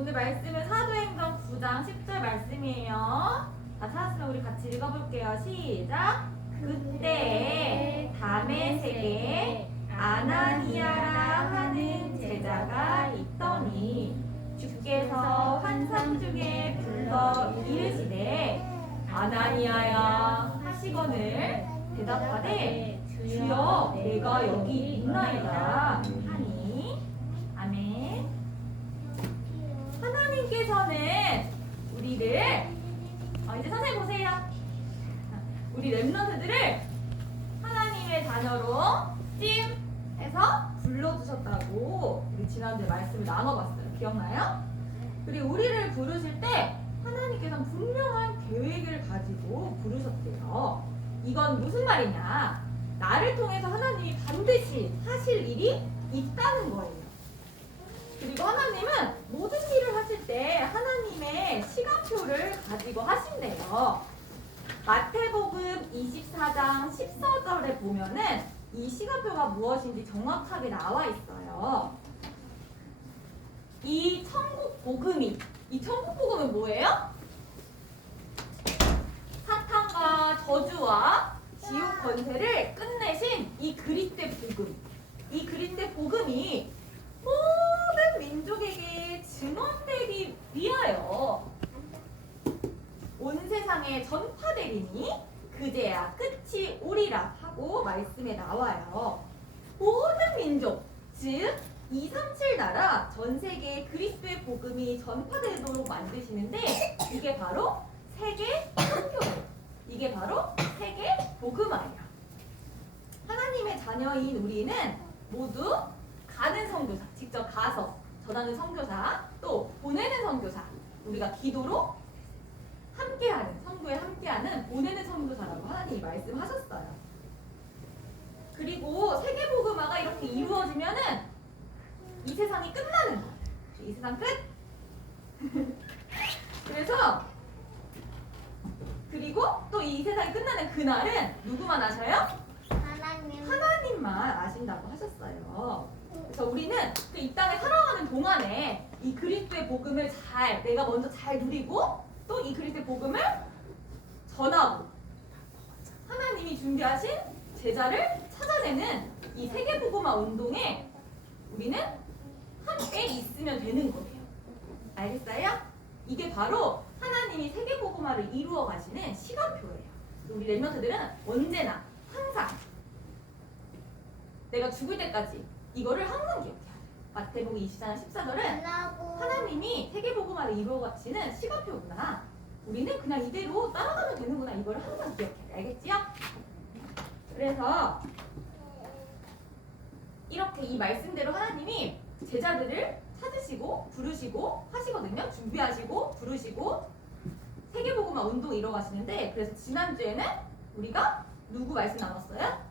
오늘 말씀은 사도행전 9장 10절 말씀이에요. 다 찾았으면 우리 같이 읽어볼게요. 시작! 그때 다메섹에 아나니아라 하는 제자가 있더니 주께서 환상 중에 불러 이르시되 아나니아야 하시거늘 대답하되 주여 내가 여기 있나이다 하니 아멘. 하나님께서는 우리를 이제 선생님 보세요. 우리 렘넌트들을 하나님의 자녀로 찜해서 불러주셨다고 우리 지난주에 말씀을 나눠봤어요. 기억나요? 그리고 우리를 부르실 때 하나님께서는 분명한 계획을 가지고 부르셨대요. 이건 무슨 말이냐? 나를 통해서 하나님이 반드시 하실 일이 있다는 거예요. 그리고 하나님은 모든 일을 하실 때 하나님의 시간표를 가지고 하신대요. 마태복음 24장 14절에 보면은 이 시간표가 무엇인지 정확하게 나와 있어요. 이 천국 복음은 뭐예요? 사탄과 저주와 지옥 권세를 끝내신 이 그리스도의 복음. 이 그리스도의 복음이 모든 민족에게 증언되기 위하여 온 세상에 전파되리니 그제야 끝이 오리라 하고 말씀에 나와요. 모든 민족, 즉 237 나라 전 세계에 그리스도의 복음이 전파되도록 만드시는데 이게 바로 세계 선교예요. 이게 바로 세계 복음화예요. 하나님의 자녀인 우리는 모두 가는 선교사, 직접 가서 전하는 선교사, 또 보내는 선교사, 우리가 기도로 함께하는, 선교에 함께하는 보내는 선교사라고 하나님이 말씀하셨어요. 그리고 세계복음화가 이렇게 이루어지면은 이 세상이 끝나는 거예요. 이 세상 끝! 그리고 또 이 세상이 끝나는 그날은 누구만 아셔요? 하나님만 아신다고 하셨어요. 그래서 우리는 이 땅에 살아가는 동안에 이 그리스도의 복음을 내가 먼저 잘 누리고 또 이 그리스도의 복음을 전하고 하나님이 준비하신 제자를 찾아내는 이 세계복음화 운동에 우리는 함께 있으면 되는 거예요. 알겠어요? 이게 바로 하나님이 세계복음화를 이루어 가시는 시간표예요. 우리 렘넌트들은 언제나 항상 내가 죽을 때까지 이거를 항상 기억해야 돼요. 마태복음 24장 14절은 하나님이 세계복음화를 이루어 가시는 시간표구나. 우리는 그냥 이대로 따라가면 되는구나. 이거를 항상 기억해야 돼. 알겠지요? 그래서 이렇게 이 말씀대로 하나님이 제자들을 찾으시고 부르시고 하시거든요. 준비하시고 부르시고 세계복음화 운동 이루어 가시는데 그래서 지난주에는 우리가 누구 말씀 나눴어요?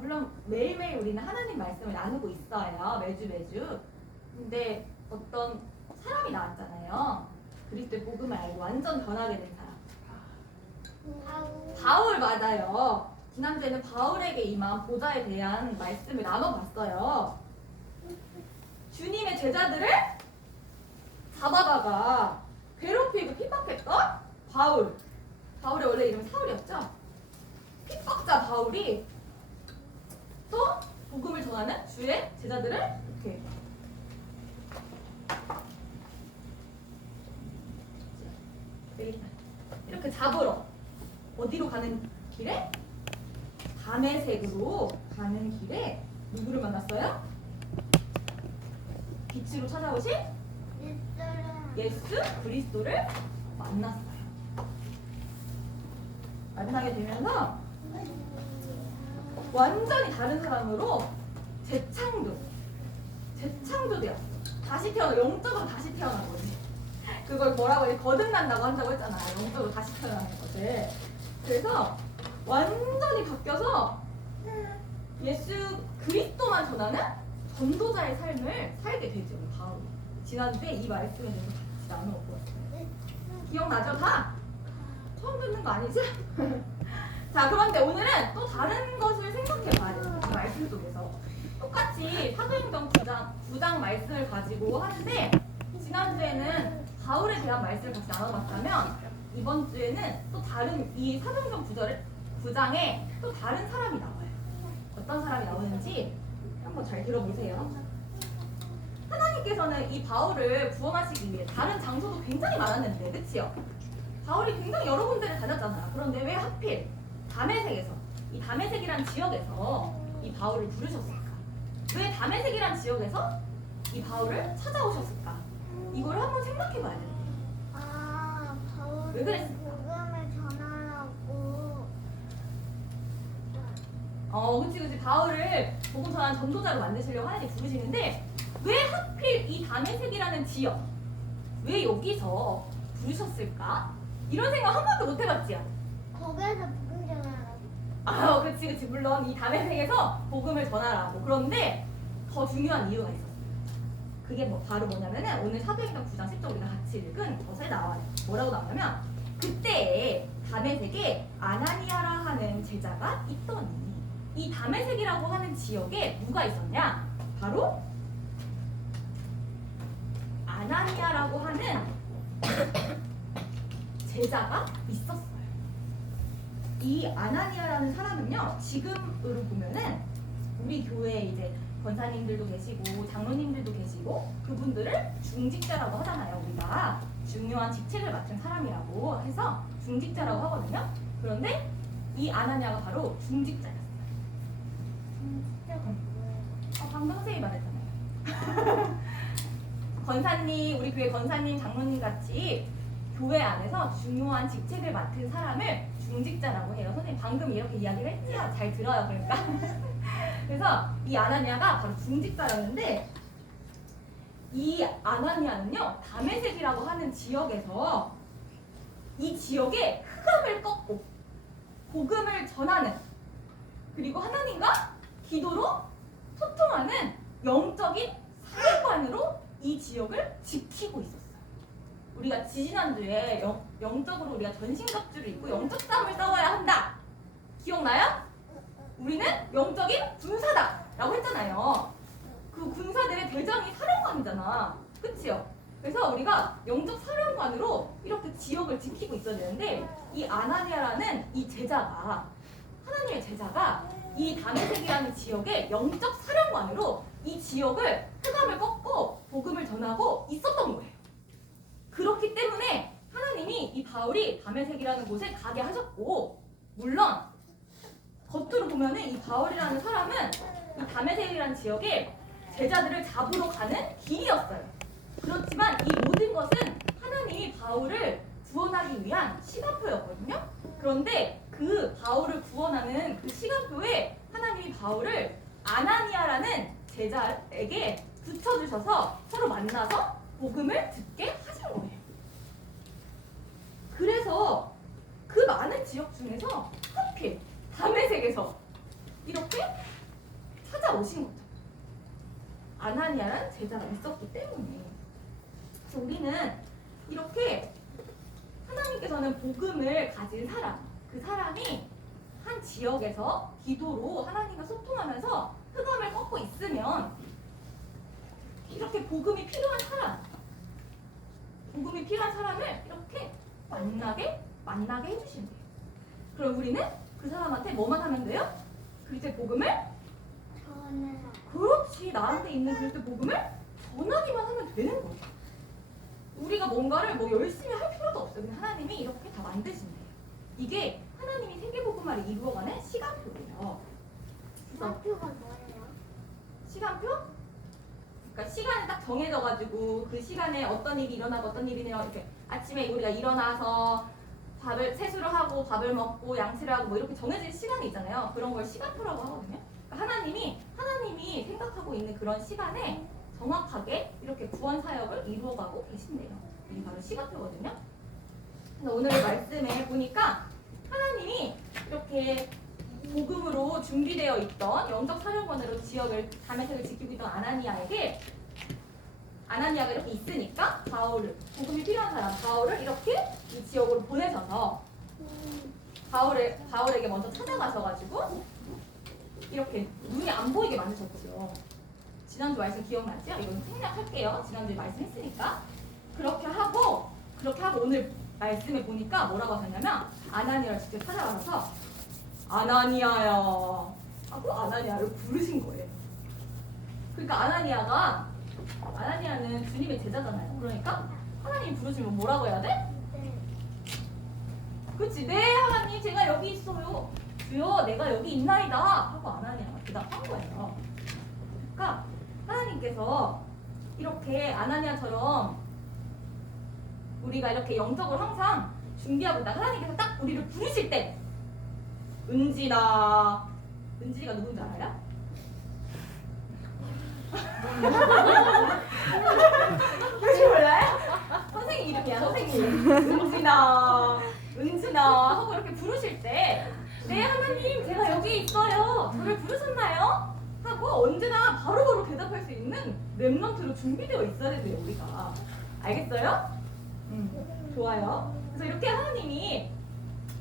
물론 매일매일 우리는 하나님 말씀을 나누고 있어요. 매주. 근데 어떤 사람이 나왔잖아요. 그리스도의 복음을 알고 완전 변하게 된 사람. 바울 맞아요. 지난주에는 바울에게 임한 보좌에 대한 말씀을 나눠봤어요. 주님의 제자들을 잡아다가 괴롭히고 핍박했던 바울. 바울의 원래 이름이 사울이었죠. 핍박자 바울이 또 복음을 전하는 주의 제자들을 이렇게 잡으러 어디로 가는 길에? 다메섹으로 가는 길에 누구를 만났어요? 빛으로 찾아오신 예수 그리스도를 만났어요. 만나게 되면서 완전히 다른 사람으로 재창조되었어. 다시 태어나, 영적으로 다시 태어난 거지. 그걸 뭐라고 해? 거듭난다고 한다고 했잖아요. 영적으로 다시 태어나는 거지. 그래서 완전히 바뀌어서 예수 그리스도만 전하는 전도자의 삶을 살게 되죠. 바로 지난주에 이 말씀에 대해서 같이 나눠보았어요. 기억나죠? 다? 처음 듣는 거 아니지? 자, 그런데 오늘은 또 다른 것을 생각해 봐야 돼요. 이 말씀 속에서 똑같이 사도행전 9장 말씀을 가지고 하는데 지난주에는 바울에 대한 말씀을 같이 나눠봤다면 이번 주에는 또 다른 이 사도행전 9장에 또 다른 사람이 나와요. 어떤 사람이 나오는지 한번 잘 들어보세요. 하나님께서는 이 바울을 구원하시기 위해 다른 장소도 굉장히 많았는데, 그치요? 바울이 굉장히 여러 군데를 다녔잖아. 그런데 왜 하필 다메섹에서, 이 다메섹이란 지역에서 이 바울을 부르셨을까? 왜 다메섹이란 지역에서 이 바울을 찾아오셨을까? 이걸 한번 생각해봐야 돼. 아, 바울이 왜 그랬을까? 복음을 전하라고. 그치. 바울을 복음 전하는 전도자로 만드시려고 하나님 부르시는데 왜 하필 이 다메섹이라는 지역, 왜 여기서 부르셨을까? 이런 생각 한 번도 못 해봤지? 거기에서 복음 전하라고. 그치. 물론 이 다메섹에서 복음을 전하라고. 그런데 더 중요한 이유가 있었어. 그게 바로 뭐냐면은 오늘 사도행전 9장 10절 우리가 같이 읽은 것에 나와요. 뭐라고 나오냐면 그때에 다메섹에 아나니아라 하는 제자가 있더니, 이 다메섹이라고 하는 지역에 누가 있었냐? 바로 아나니아라고 하는 제자가 있었어요. 이 아나니아라는 사람은요, 지금으로 보면은 우리 교회에 이제 권사님들도 계시고 장로님들도 계시고 그분들을 중직자라고 하잖아요. 우리가 중요한 직책을 맡은 사람이라고 해서 중직자라고 하거든요. 그런데 이 아나니아가 바로 중직자였어요. 진짜 뭐예요? 방금 선생님이 말했잖아요. 권사님, 우리 교회 권사님, 장로님 같이 교회 안에서 중요한 직책을 맡은 사람을 중직자라고 해요. 선생님 방금 이렇게 이야기를 했지요? 잘 들어요, 그러니까. 그래서 이 아나니아가 바로 중직자였는데 이 아나니아는요, 다메섹이라고 하는 지역에서 이 지역에 흑암을 꺾고 복음을 전하는, 그리고 하나님과 기도로 소통하는 영적인 사역관으로 이 지역을 지키고 있었어요. 우리가 지지난주에 영적으로 우리가 전신갑주를 입고 영적 싸움을 싸워야 한다. 기억나요? 우리는 영적인 군사다 라고 했잖아요. 그 군사들의 대장이 사령관이잖아. 그치요? 그래서 우리가 영적 사령관으로 이렇게 지역을 지키고 있어야 되는데 이 아나니아라는 이 제자가, 하나님의 제자가 이 다메섹이라는 지역의 영적 사령관으로 이 지역을 흑암을 꺾고 복음을 전하고 있었던 거예요. 그렇기 때문에 하나님이 이 바울이 다메섹이라는 곳에 가게 하셨고, 물론 겉으로 보면은 이 바울이라는 사람은 이 다메섹이라는 지역에 제자들을 잡으러 가는 길이었어요. 그렇지만 이 모든 것은 하나님이 바울을 구원하기 위한 시간표였거든요. 그런데 그 바울을 구원하는 그 시간표에 하나님이 바울을 아나니아라는 제자에게 붙여주셔서 서로 만나서 복음을 듣게 하신 거예요. 그래서 그 많은 지역 중에서 하필 다메섹에서 이렇게 찾아오신 거죠. 아나니아라는 제자가 있었기 때문에. 그래서 우리는 이렇게 하나님께서는 복음을 가진 사람, 그 사람이 한 지역에서 기도로 하나님과 소통하면서 흑암을 꺾고 있으면 이렇게 복음이 필요한 사람을 이렇게 만나게 해주신대요. 그럼 우리는 그 사람한테 뭐만 하면 돼요? 그리스도의 복음을 전하라. 그렇지, 나한테 있는 그리스도의 복음을 전하기만 하면 되는 거죠. 우리가 뭔가를 열심히 할 필요도 없어요. 그냥 하나님이 이렇게 다 만드신대요. 이게 하나님이 세계복음화를 이루어가는 시간표예요. 시간표가 뭐예요? 시간표? 그러니까 시간이 딱 정해져가지고 그 시간에 어떤 일이 일어나고 어떤 일이 일어나고, 이렇게 아침에 우리가 일어나서 세수를 하고 밥을 먹고 양치를 하고 이렇게 정해진 시간이 있잖아요. 그런 걸 시간표라고 하거든요. 그러니까 하나님이 생각하고 있는 그런 시간에 정확하게 이렇게 구원 사역을 이루어가고 계신대요. 이게 바로 시간표거든요. 그래서 오늘 말씀에 보니까 하나님이 이렇게 복음으로 준비되어 있던 영적 사령관으로 지역을 다메섹을 지키고 있던 아나니아가 이렇게 있으니까 복음이 필요한 사람 바울을 이렇게 이 지역으로 보내셔서 바울에게 먼저 찾아가셔가지고 이렇게 눈이 안 보이게 만드셨죠. 지난주 말씀 기억나죠? 이건 생략할게요. 지난주에 말씀했으니까. 그렇게 하고 오늘 말씀에 보니까 뭐라고 하셨냐면 아나니아를 직접 찾아가서 아나니아야 하고 아나니아를 부르신 거예요. 그러니까 아나니아는 주님의 제자잖아요. 그러니까 하나님 부르시면 뭐라고 해야 돼? 네. 그치? 네 하나님 제가 여기 있어요. 주여 내가 여기 있나이다 하고 아나니아가 대답한 거예요. 그러니까 하나님께서 이렇게 아나니아처럼 우리가 이렇게 영적으로 항상 준비하고 있다. 하나님께서 딱 우리를 부르실 때 은지가 누군지 알아요? 혹시 몰라요? 선생님 이름이야 선생님. 은진아 하고 이렇게 부르실 때 네 하나님 제가 여기 있어요. 저를 부르셨나요? 하고 언제나 바로바로 대답할 수 있는 랩런트로 준비되어 있어야 돼요 우리가. 알겠어요? 좋아요. 그래서 이렇게 하나님이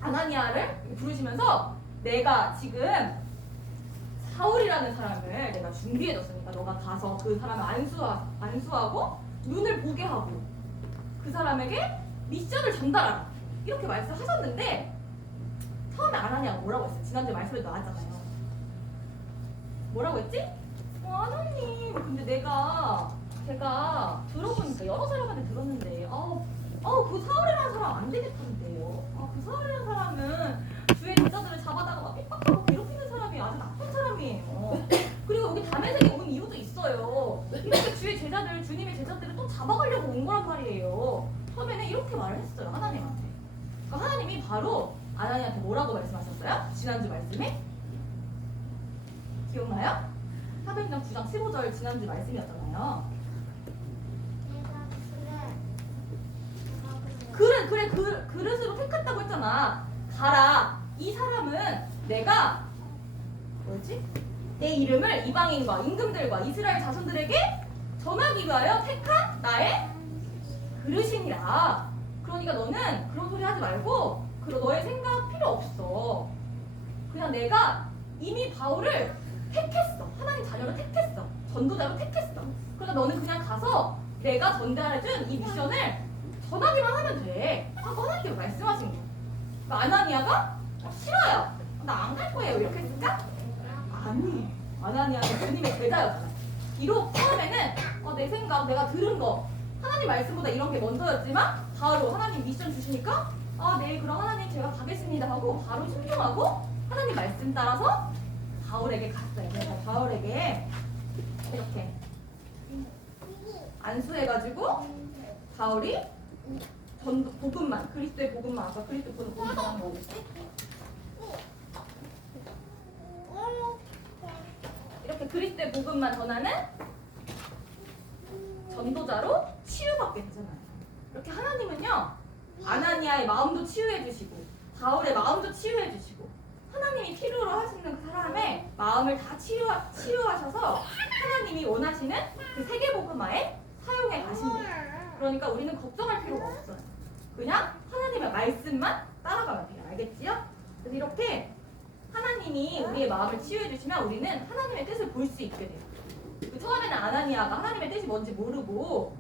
아나니아를 부르시면서 내가 지금 사울이라는 사람을 내가 준비해줬으니까 너가 가서 그 사람을 안수하고 눈을 보게 하고 그 사람에게 미션을 전달하라 이렇게 말씀하셨는데 처음에 아나니아가 뭐라고 했어요? 지난주에 말씀에도 나왔잖아요. 뭐라고 했지? 하나님 근데 제가 들어보니까 여러 사람한테 들었는데 그 사울이라는 사람 안 되겠던데요. 그 사울이라는 사람은 주의 제자들을 잡아다가 막 핍박하고 괴롭히는 사람이 아주 나쁜 사람이에요. 그리고 여기 다메섹에 온 이유도 있어요. 이렇게 주님의 제자들을 또 잡아가려고 온 거란 말이에요. 처음에는 이렇게 말을 했어요 하나님한테. 그러니까 하나님이 바로 아나니아한테 뭐라고 말씀하셨어요? 지난주 말씀에? 기억나요? 사도행전 9장 15절 지난주 말씀이었잖아요. 그릇으로 택했다고 했잖아. 가라. 이 사람은 내가 내 이름을 이방인과 임금들과 이스라엘 자손들에게 전하기 위하여 택한 나의 그릇이니라. 그러니까 너는 그런 소리 하지 말고 너의 생각 필요 없어. 그냥 내가 이미 바울을 택했어. 하나님 자녀를 택했어. 전도자로 택했어. 그러니까 너는 그냥 가서 내가 전달해준 이 미션을 전하기만 하면 돼. 하고 하나님께서 말씀하신 거야. 그러니까 아나니아가 싫어요. 나 안 갈 거예요. 이렇게 했을까? 아니. 아나니아는 주님의 제자였잖아. 비록 처음에는 내 생각, 내가 들은 거 하나님 말씀보다 이런 게 먼저였지만 바로 하나님 미션 주시니까 네 그럼 하나님 제가 가겠습니다 하고 바로 순종하고 하나님 말씀 따라서 바울에게 갔어요. 그래서 바울에게 이렇게 안수해가지고 바울이 복음만 그리스도의 복음만 아까 그리스도 복음 전한 거겠지? 이렇게 그리스도의 복음만 전하는 전도자로 치유받게 되잖아요. 이렇게 하나님은요 아나니아의 마음도 치유해 주시고 바울의 마음도 치유해 주시고 하나님이 필요로 하시는 그 사람의 마음을 다 치유하셔서 하나님이 원하시는 그 세계복음화에 사용해 가신대요. 그러니까 우리는 걱정할 필요가 없어요. 그냥 하나님의 말씀만 따라가면 돼요. 알겠지요? 그래서 이렇게 하나님이 우리의 마음을 치유해 주시면 우리는 하나님의 뜻을 볼 수 있게 돼요. 처음에는 아나니아가 하나님의 뜻이 뭔지 모르고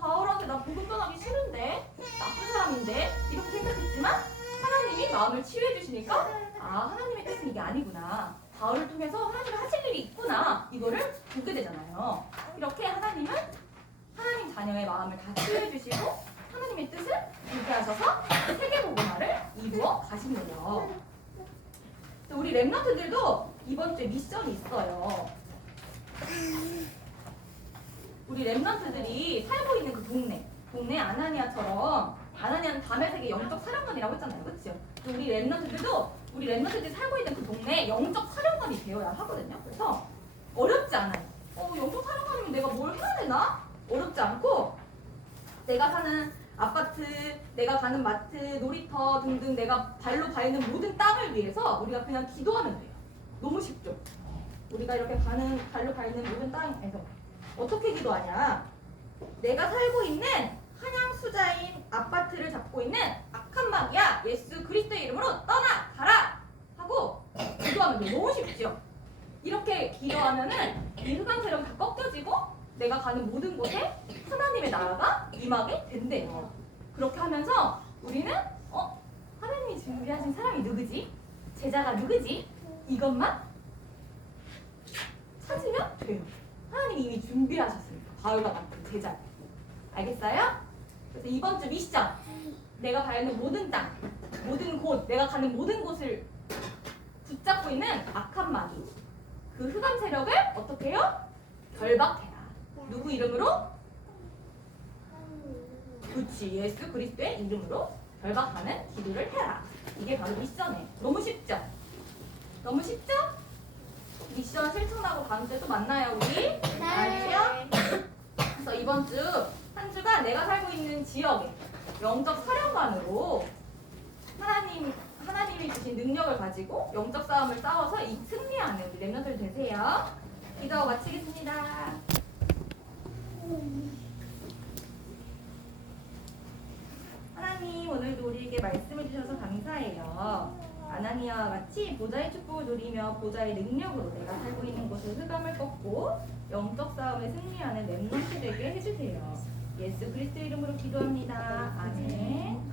바울한테 나 복음 전하기 싫은데 나쁜 사람인데 이렇게 생각했지만 하나님이 마음을 치유해 주시니까 하나님의 뜻은 이게 아니구나. 바울을 통해서 하나님이 하실 일이 있구나. 이거를 보게 되잖아요. 이렇게 하나님은 하나님 자녀의 마음을 다 치유해 주시고 하나님의 뜻을 이루게 하셔서 세계복음화를 이루어 가신대요. 우리 랩런트들도 이번 주에 미션이 있어요. 우리 랩런트들이 살고 있는 그 동네 아나니아처럼 아나니아는 다메섹의 영적 사령관이라고 했잖아요. 그렇죠? 우리 랩런트들이 살고 있는 그 동네에 영적 사령관이 되어야 하거든요. 그래서 어렵지 않아요. 영적 사령관이면 내가 뭘 해야 되나? 어렵지 않고 내가 사는 아파트, 내가 가는 마트, 놀이터 등등 내가 발로 밟는 모든 땅을 위해서 우리가 그냥 기도하면 돼요. 너무 쉽죠? 우리가 이렇게 발로 밟는 모든 땅에서 어떻게 기도하냐? 내가 살고 있는 한양 수자인 아파트를 잡고 있는 악한 마귀야 예수 그리스도의 이름으로 떠나 가라 하고 기도하면 돼요. 너무 쉽죠? 이렇게 기도하면은 이 흑암 세력이 다 꺾여지고 내가 가는 모든 곳에 하나님의 나라가 임하게 된대요. 그렇게 하면서 우리는 하나님이 준비하신 사람이 누구지? 제자가 누구지? 이것만 찾으면 돼요. 하나님이 이미 준비하셨으니까 바울과 같은 제자. 알겠어요? 그래서 이번 주 미션, 내가 밟는 모든 땅, 모든 곳, 내가 가는 모든 곳을 붙잡고 있는 악한 마귀, 그 흑암 세력을 어떻게 해요? 결박해라. 누구 이름으로? 그렇지, 예수 그리스도의 이름으로 결박하는 기도를 해라. 이게 바로 미션이에요. 너무 쉽죠? 너무 쉽죠? 미션 실천하고 다음 주에 또 만나요, 우리. 알죠? 그래서 이번 주 한 주간 내가 살고 있는 지역에 영적 사령관으로 하나님이 주신 능력을 가지고 영적 싸움을 싸워서 이 승리하는 우리 랩런들 되세요. 기도 마치겠습니다. 하나님, 오늘도 우리에게 말씀을 주셔서 감사해요. 아나니아와 같이 보좌의 축복을 누리며 보좌의 능력으로 내가 살고 있는 곳을 흑암을 꺾고 영적 싸움에 승리하는 랩런트 되게 해주세요. 예수 그리스도 이름으로 기도합니다. 아멘.